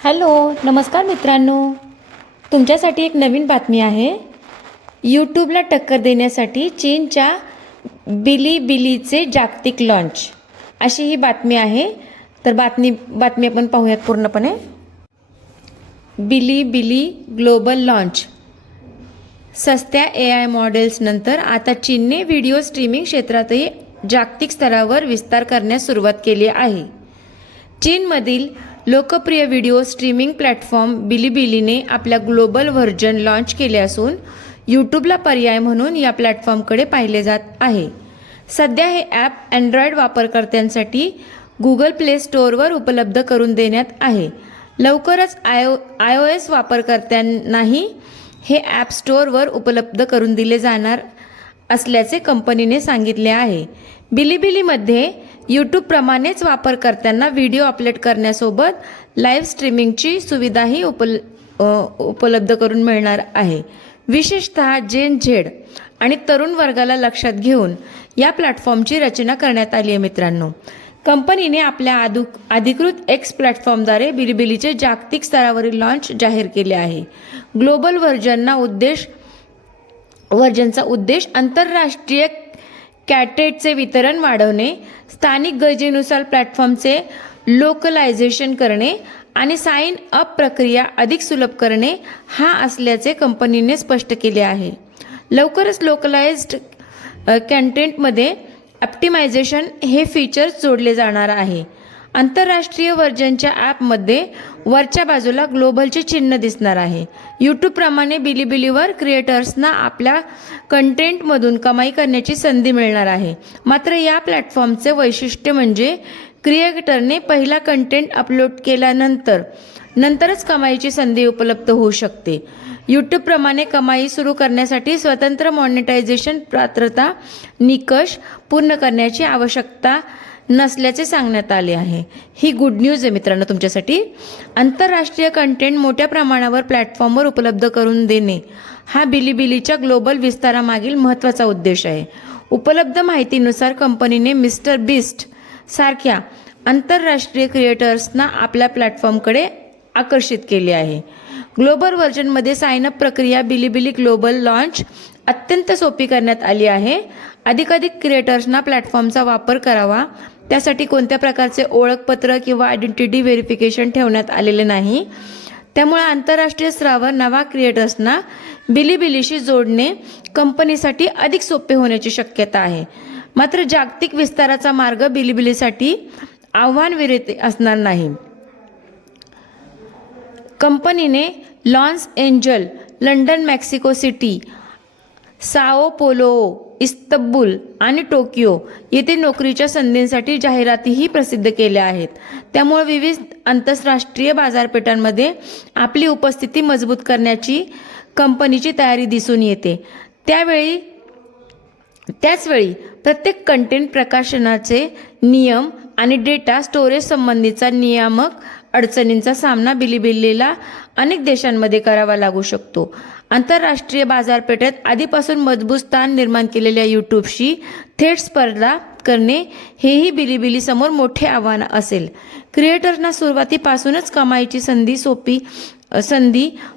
Hello, नमस्कार मित्रांनो. तुमच्यासाठी एक नवीन बातमी आहे. यूट्यूबला टक्कर देण्यासाठी चीनच्या बिलीबिलीचे जागतिक लॉन्च, अशी ही बातमी आहे. तर बातमी आपण पाहूयात पूर्णपणे. बिलीबिली ग्लोबल लॉन्च. सस्त्या AI मॉडेल्स नंतर आता चीनने व्हिडिओ स्ट्रीमिंग क्षेत्रातही जागतिक स्तरावर विस्तार करण्यास सुरुवात केली आहे. चीनमधील लोकप्रिय व्हिडिओ स्ट्रीमिंग प्लॅटफॉर्म बिलीबिलीने आपल्या ग्लोबल व्हर्जन लॉन्च केले असून यूट्यूबला पर्याय म्हणून या प्लॅटफॉर्मकडे पाहिले जात आहे. सध्या हे ॲप अँड्रॉइड वापरकर्त्यांसाठी गुगल प्ले स्टोअरवर उपलब्ध करून देण्यात आहे. लवकरच iOS वापरकर्त्यांनाही हे ॲप स्टोअरवर उपलब्ध करून दिले जाणार असल्याचे कंपनीने सांगितले आहे. बिलीबिलीमध्ये यूट्यूबप्रमाणेच वापरकर्त्यांना व्हिडिओ अपलोड करण्यासोबत लाईव्ह स्ट्रीमिंगची सुविधाही उपलब्ध करून मिळणार आहे. विशेषतः जेन झेड आणि तरुण वर्गाला लक्षात घेऊन या प्लॅटफॉर्मची रचना करण्यात आली आहे. मित्रांनो, कंपनीने आपल्या अधिकृत X प्लॅटफॉर्मद्वारे बिलीबिलीचे जागतिक स्तरावरील लॉन्च जाहीर केले आहे. ग्लोबल व्हर्जनचा उद्देश आंतरराष्ट्रीय कॅटेटचे वितरण वाढवणे, स्थानिक गरजेनुसार प्लॅटफॉर्मचे लोकलायझेशन करणे आणि साइन अप प्रक्रिया अधिक सुलभ करणे हा असल्याचे कंपनीने स्पष्ट केले आहे. लवकरच लोकलाइज्ड कंटेंटमध्ये ऑप्टिमायझेशन हे फीचर्स जोडले जाणार आहे. आंतरराष्ट्रीय व्हर्जनच्या ॲपमध्ये वरच्या बाजूला ग्लोबलचे चिन्ह दिसणार आहे. यूट्यूबप्रमाणे बिलीबिलीवर क्रिएटर्सना आपल्या कंटेंटमधून कमाई करण्याची संधी मिळणार आहे. मात्र या प्लॅटफॉर्मचे वैशिष्ट्य म्हणजे क्रिएटरने पहिला कंटेंट अपलोड केल्यानंतरच कमाईची संधी उपलब्ध होऊ शकते. यूट्यूबप्रमाणे कमाई सुरू करण्यासाठी स्वतंत्र मॉनिटायझेशन पात्रता निकष पूर्ण करण्याची आवश्यकता नसल्याचे सांगण्यात आले आहे. ही गुड न्यूज आहे मित्रांनो तुमच्यासाठी. आंतरराष्ट्रीय कंटेंट मोठ्या प्रमाणावर प्लॅटफॉर्मवर उपलब्ध करून देणे हा बिलीबिलीच्या ग्लोबल विस्तारामागील महत्त्वाचा उद्देश आहे. उपलब्ध माहितीनुसार कंपनीने मिस्टर बीस्ट सारख्या आंतरराष्ट्रीय क्रिएटर्सना आपल्या प्लॅटफॉर्मकडे आकर्षित केले आहे. ग्लोबल व्हर्जनमध्ये साइन अप प्रक्रिया बिलीबिली ग्लोबल लॉन्च अत्यंत सोपी करण्यात आली आहे. अधिकाधिक क्रिएटर्सना प्लॅटफॉर्मचा वापर करावा, त्यासाठी कोणत्या प्रकारचे ओळखपत्र किंवा आयडेंटिटी व्हेरिफिकेशन ठेवण्यात आलेले नाही. त्यामुळे आंतरराष्ट्रीय स्तरावर नवा क्रिएटर्सना बिलीबिलीशी जोडणे कंपनीसाठी अधिक सोपे होण्याची शक्यता आहे. मात्र जागतिक विस्ताराचा मार्ग बिलीबिलीसाठी आव्हानविरहित असणार नाही. कंपनीने loss angel, London, Mexico city, Sao Paulo, Istanbul आणि टोकियो येथे नोकरीच्या संधींसाठी जाहिरातीही प्रसिद्ध केल्या आहेत. त्यामुळे विविध आंतरराष्ट्रीय बाजारपेठांमध्ये आपली उपस्थिती मजबूत करण्याची कंपनीची तयारी दिसून येते. त्याचवेळी प्रत्येक कंटेंट प्रकाशनाचे नियम आणि डेटा स्टोरेज संबंधीचा नियामक अडचणींचा सामना बिलीबिलीला अनेक देशांमध्ये करावा लागू शकतो. आंतरराष्ट्रीय बाजारपेठेत आधीपासून मजबूत स्थान निर्माण केलेल्या यूट्यूबशी थेट स्पर्धा करणे हेही बिलीबिलीसमोर मोठे आव्हान असेल. क्रिएटर्सना सुरुवातीपासूनच कमाईची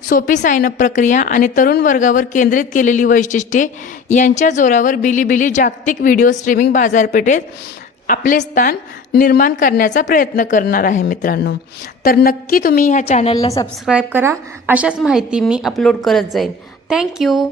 सोपी साइन अप प्रक्रिया आणि तरुण वर्गावर केंद्रित केलेली वैशिष्ट्ये यांच्या जोरावर बिलीबिली जागतिक व्हिडिओ स्ट्रीमिंग बाजारपेठेत आपले स्थान निर्माण करण्याचा प्रयत्न करणार आहे. मित्रांनो, तर नक्की तुम्ही ह्या चॅनलला सबस्क्राईब करा. अशाच माहिती मी अपलोड करत जाईन. थँक्यू.